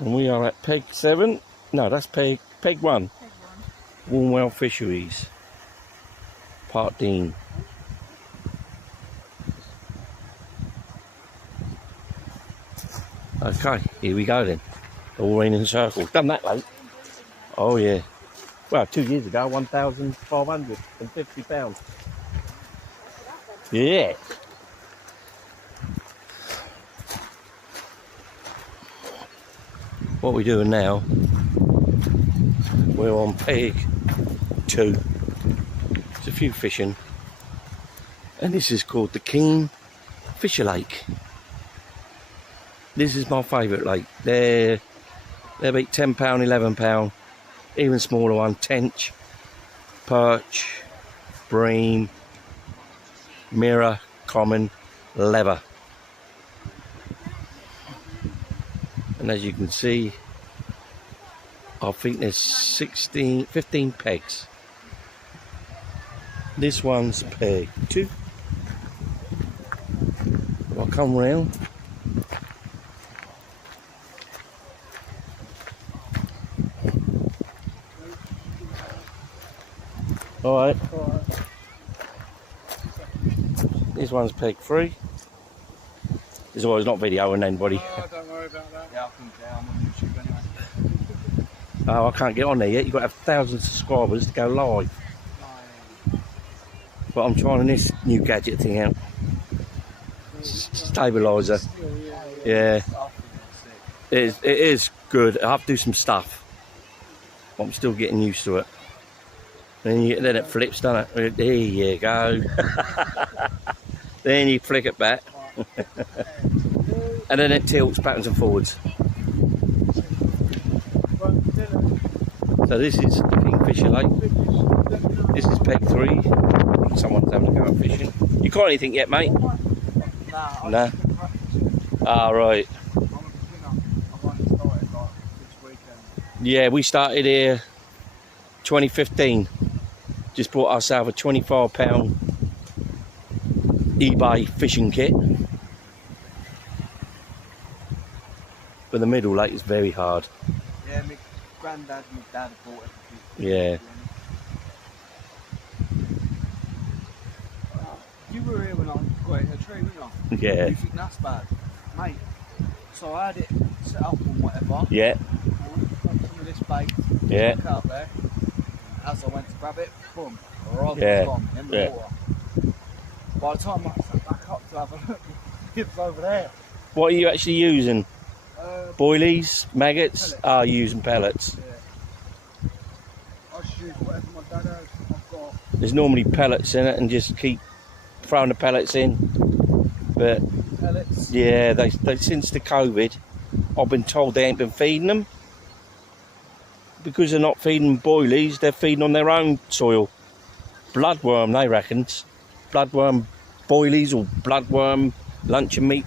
And we are at peg 7. No, that's peg 1. Warmwell Fisheries, Park Dean. Okay, here we go then. All raining in circles. Done that late. Oh yeah. Well, 2 years ago, £1,550. Yeah. What we're doing now, we're on peg 2. There's a few fishing. And this is called the Kingfisher Lake. This is my favourite lake. They're about £10, £11. Even smaller one, tench, perch, bream, mirror, common, leather. And as you can see, I think there's 15 pegs. This one's peg 2. I'll come round. Alright. This one's peg 3. This one's not videoing anybody. Oh, don't worry about that. Yeah, I can get on YouTube anyway. Oh, I can't get on there yet. You've got to have 1,000 subscribers to go live. But I'm trying this new gadget thing out. Stabiliser. Yeah. It is good. I have to do some stuff. But I'm still getting used to it. Then it flips, doesn't it? There you go. Then you flick it back. And then it tilts backwards and forwards. So this is the Kingfisher Lake. This is peg 3. Someone's having a go at fishing. You caught anything yet, mate? No. Ah, right. Yeah, we started here 2015. Just bought ourselves a £25 eBay fishing kit. But the middle lake is very hard. Yeah, my granddad and my dad bought it. Yeah. You were here when I got in the tree, weren't you? Yeah. You think that's bad? Mate, so I had it set up on whatever. Yeah. Some of this bait. Yeah. Up there. As I went to grab it, boom, the rod was gone in the water. By the time I sat back up to have a look, it was over there. What are you actually using? Boilies, maggots? Pellets. Ah, using pellets. Yeah. I just use whatever my dad has. I've got. There's normally pellets in it and just keep throwing the pellets in. But Pellets. yeah, they since the COVID, I've been told they ain't been feeding them. Because they're not feeding boilies, they're feeding on their own soil. Bloodworm, they reckon. Bloodworm boilies or bloodworm luncheon meat.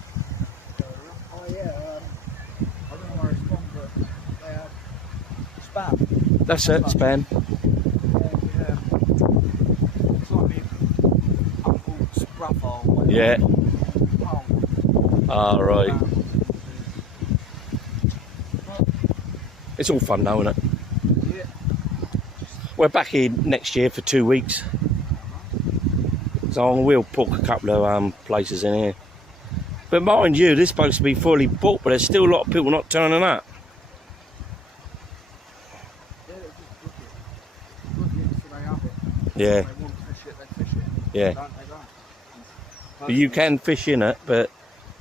Oh yeah, I don't know where it's from, but they have spam. That's it, spam. Yeah. It's like me Uncle Scruff or whatever. Yeah. Oh. Ah, right. It's all fun though, isn't it? Yeah. We're back here next year for 2 weeks. So we'll book a couple of places in here. But mind you, this is supposed to be fully booked, but there's still a lot of people not turning up. Yeah. They want to fish it, they fish it. Yeah. They don't. But you can fish in it, but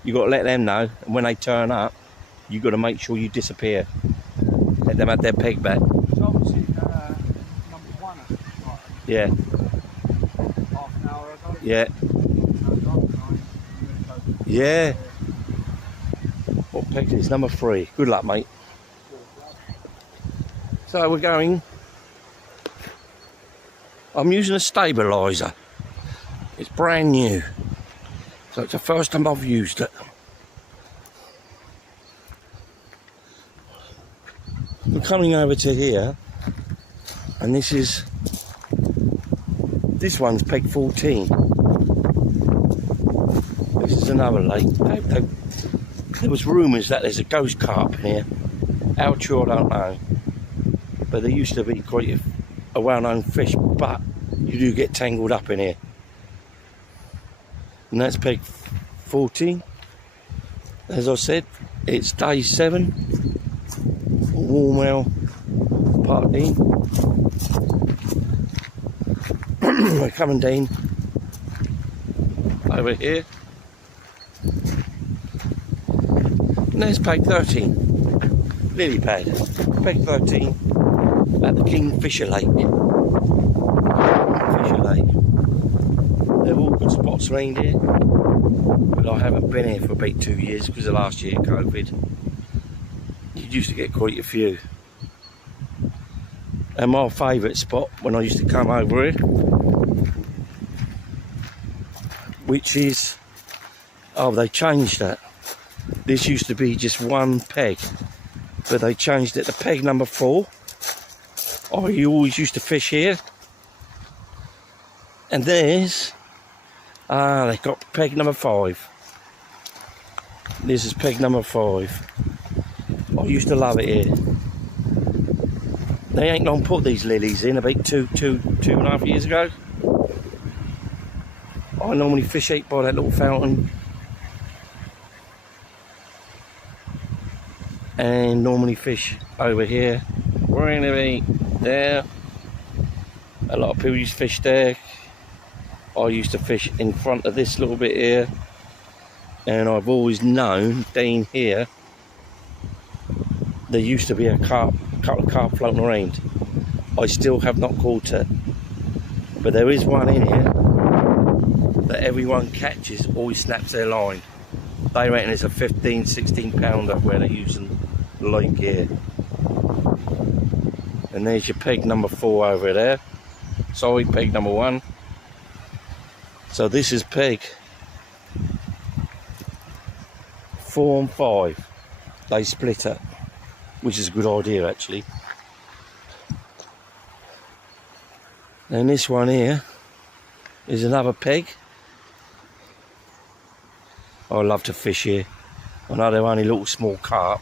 you got to let them know. And when they turn up, you got to make sure you disappear. Let them have their peg back. So obviously, number 1, like, Yeah. half an hour ago. Yeah. Yeah. What peg is number 3? Good luck, mate. So we're going. I'm using a stabiliser. It's brand new. So it's the first time I've used it. We're coming over to here, and this one's peg 14. This is another lake. There was rumours that there's a ghost carp in here. How true, I don't know. But they used to be quite a well-known fish, but you do get tangled up in here. And that's peg 14. As I said, it's day 7. Warmwell, Park Dean. We're coming down over here. And there's peg 13. Lily pad. Peg 13 at the Kingfisher Lake. Kingfisher Lake. They're all good spots around here. But I haven't been here for about 2 years because of last year, COVID. You used to get quite a few. And my favourite spot when I used to come over here, which is, oh, they changed that. This used to be just one peg, but they changed it to peg number 4. Oh, you always used to fish here. And there's, they got peg number 5. This is peg number 5. I used to love it here. They ain't long put these lilies in, about two and a half years ago. I normally fish out by that little fountain. And normally fish over here. We're going to be there. A lot of people used to fish there. I used to fish in front of this little bit here. And I've always known down here there used to be a couple of carp floating around. I still have not caught it, but there is one in here that everyone catches, always snaps their line. They reckon it's a 15-16 pounder where they're using the lake here. And there's your peg number 4 over there. Sorry, peg number 1. So this is peg 4 and 5. They split it, which is a good idea actually. And this one here is another peg. I love to fish here. I know they're only little small carp.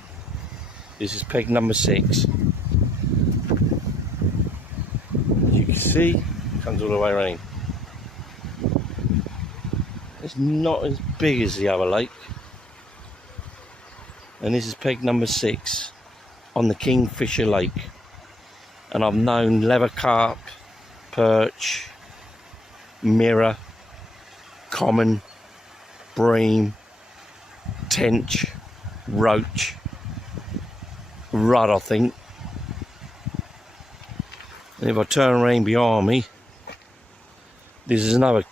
This is peg number 6. As you can see, it comes all the way around. It's not as big as the other lake. And this is peg number 6 on the Kingfisher Lake. And I've known leather carp, perch, mirror, common, bream, tench, roach, rudd, I think. And if I turn around behind me, this is another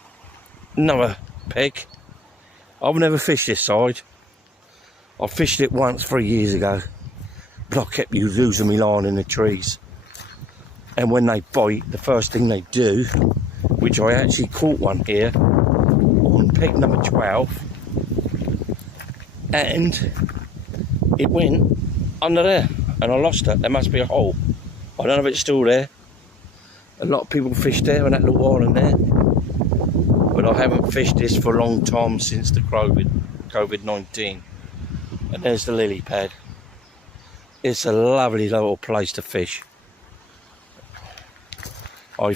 peg. I've never fished this side. I fished it once 3 years ago, but I kept losing my line in the trees. And when they bite, the first thing they do, which I actually caught one here on peg number 12, and it went under there and I lost it. There must be a hole. I don't know if it's still there. A lot of people fish there on that little island there, but I haven't fished this for a long time since the COVID-19. And there's the lily pad. It's a lovely little place to fish. I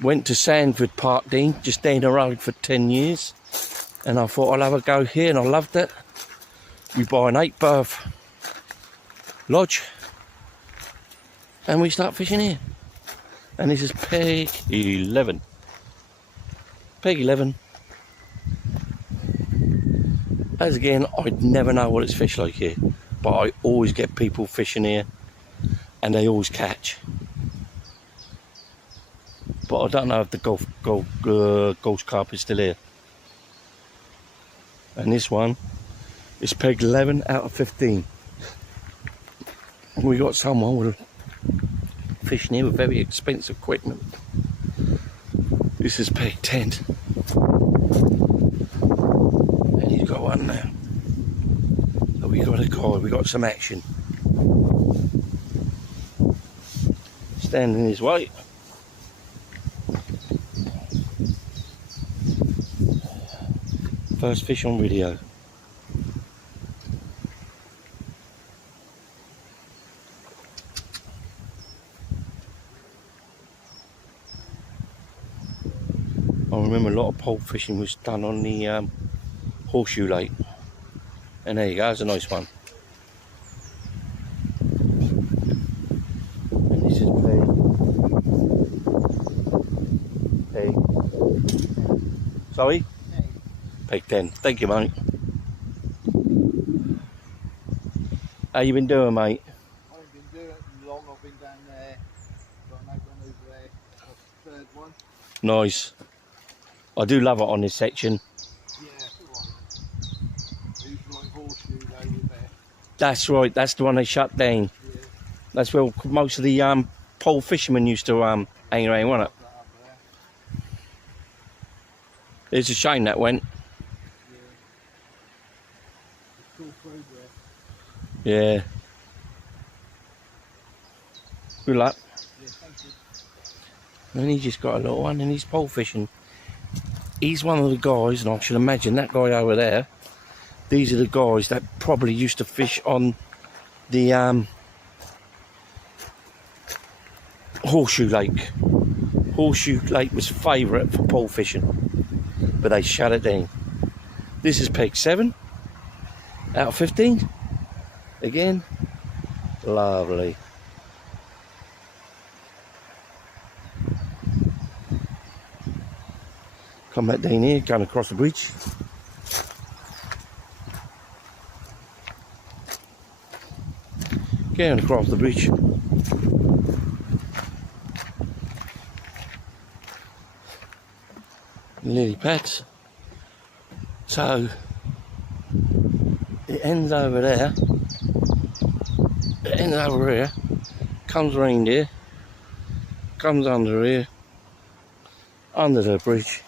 went to Sandford Park Dean, just down the road, for 10 years, and I thought I'll have a go here, and I loved it. We buy an 8-berth lodge and we start fishing here. And this is peg 11. Peg 11. As again, I'd never know what it's fished like here, but I always get people fishing here and they always catch. But I don't know if the ghost carp is still here. And this one is peg 11 out of 15. We got someone with fishing here with very expensive equipment. This is peg 10. And he's got one now. So we got a guy, we got some action. Standing his way. First fish on video. I remember a lot of pole fishing was done on the Horseshoe Lake. And there you go, there's a nice one. And this is Peg. Sorry? Peg 10. Thank you, mate. How you been doing, mate? I haven't been doing it long. I've been down there. Got another one over there. That's the third one. Nice. I do love it on this section. Yeah, it's alright. Who's like Horseshoe over there? That's right, that's the one they shut down. Yeah. That's where most of the pole fishermen used to hang around, wasn't it? That up there. It's a shame that went. Yeah. It's cool food there. Yeah. Good luck. Yeah, thank you. And he just got a little one and he's pole fishing. He's one of the guys, and I should imagine that guy over there, these are the guys that probably used to fish on the Horseshoe Lake. Horseshoe Lake was favourite for pole fishing, but they shut it down. This is peg 7 out of 15. Again, lovely. Come back down here, going across the bridge. Going across the bridge. Lily pads. So it ends over there. It ends over here. Comes round here. Comes under here. Under the bridge.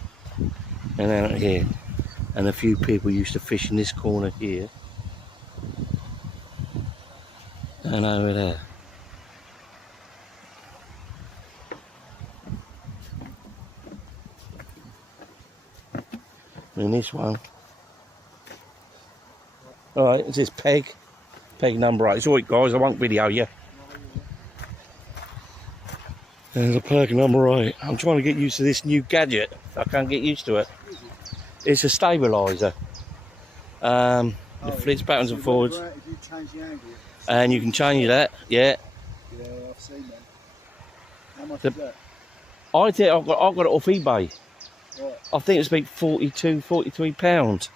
And out here. And a few people used to fish in this corner here. And over there. And this one. Alright, it's this peg. Peg number 8. It's alright guys, I won't video you. There's a peg number 8. I'm trying to get used to this new gadget. I can't get used to it. It's a stabiliser. It flips backwards and forwards. And you can change that, yeah. Yeah, I've seen that. How much is that? I think I've got it off eBay. What? I think it's about £42, £43.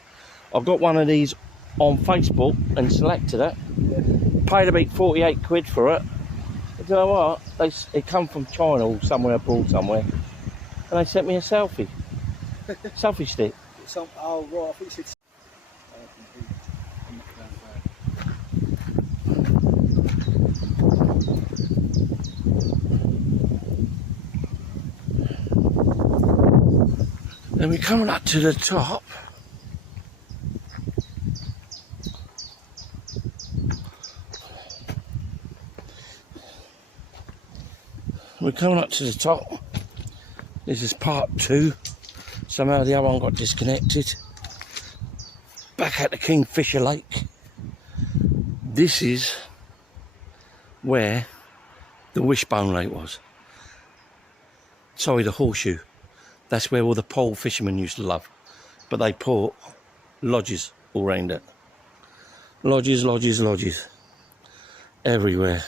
I've got one of these on Facebook and selected it. Yeah. Paid about 48 quid for it. But you know what? It come from China or somewhere abroad somewhere. And they sent me a selfie. Selfie stick. Oh, right, I think it's... And we're coming up to the top. We're coming up to the top. This is part 2. Somehow the other one got disconnected. Back at the Kingfisher Lake. This is where the Wishbone Lake was. Sorry, the Horseshoe. That's where all the pole fishermen used to love. But they put lodges all around it. Lodges, lodges, lodges. Everywhere.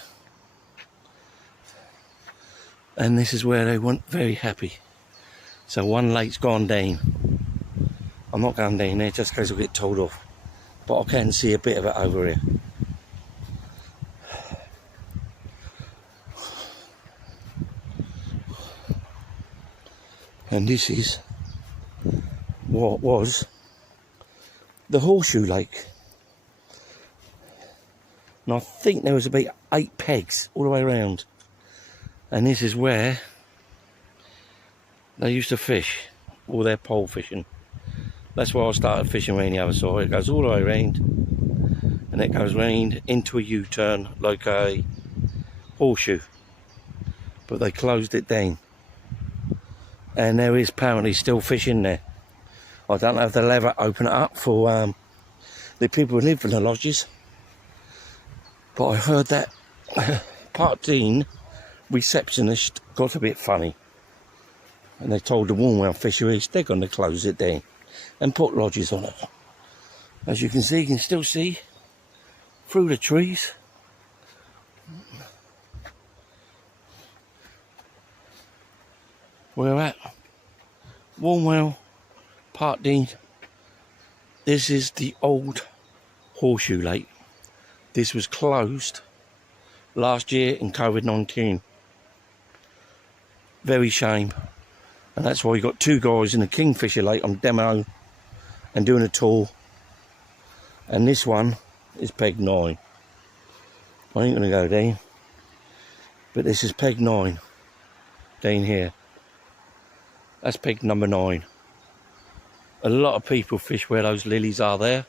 And this is where they weren't very happy. So one lake's gone down. I'm not going down there just because I'll get told off. But I can see a bit of it over here. And this is what was the Horseshoe Lake. And I think there was about 8 pegs all the way around. And this is where they used to fish, all their pole fishing. That's why I started fishing around the other side. It goes all the way around, and it goes round into a U-turn like a horseshoe. But they closed it down. And there is apparently still fish in there. I don't know if they'll ever open it up for the people who live in the lodges. But I heard that part Dean receptionist got a bit funny. And they told the warmwell fisheries they're going to close it down and put lodges on it. As you can see, you can still see through the trees. We're at Warmwell, Park Dean. This is the old Horseshoe Lake. This was closed last year in COVID-19. Very shame. And that's why we got two guys in the Kingfisher Lake on demo and doing a tour. And this one is peg 9. I ain't gonna go down. But this is peg 9 down here. That's peg number 9. A lot of people fish where those lilies are there,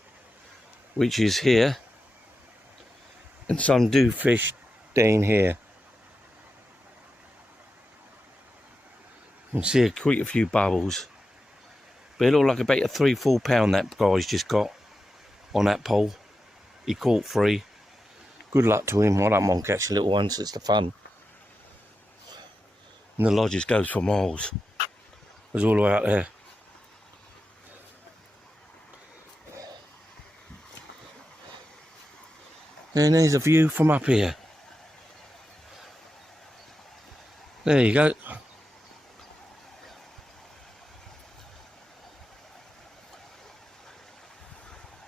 which is here. And some do fish down here. You can see quite a few bubbles. But it looked like about a 3-4 pound that guy's just got on that pole. He caught 3. Good luck to him. I don't mind catching little ones, it's the fun. And the lodges goes for miles. It's all the way out there. And there's a view from up here. There you go.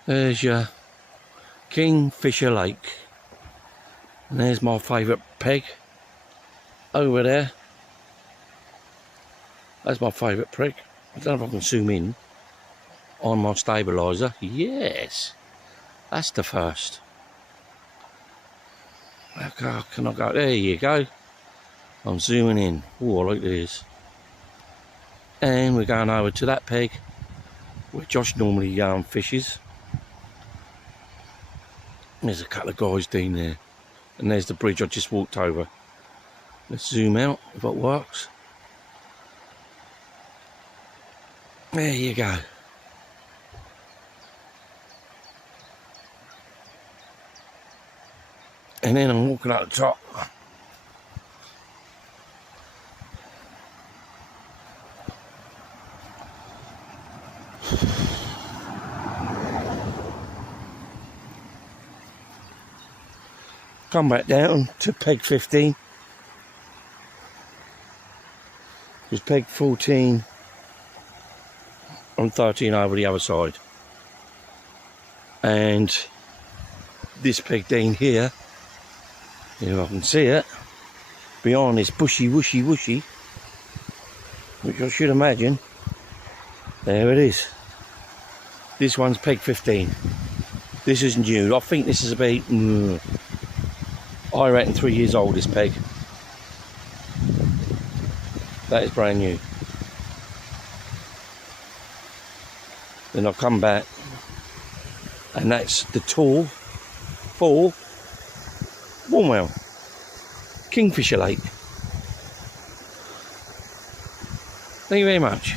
There's your Kingfisher Lake. And there's my favourite peg. Over there. That's my favourite peg. I don't know if I can zoom in on my stabiliser. Yes. That's the first. Okay, can I go? There you go. I'm zooming in. Oh, I like this. And we're going over to that peg where Josh normally fishes. There's a couple of guys down there. And there's the bridge I just walked over. Let's zoom out if it works. There you go. And then I'm walking up the top. Come back down to peg 15. There's peg 14 and 13 over the other side. And this peg down here, if I can see it, beyond this bushy, which I should imagine, there it is. This one's peg 15. This is new. I think this is about, I reckon 3 years old, this peg. That is brand new. Then I'll come back, and that's the tour for Warmwell, Kingfisher Lake. Thank you very much.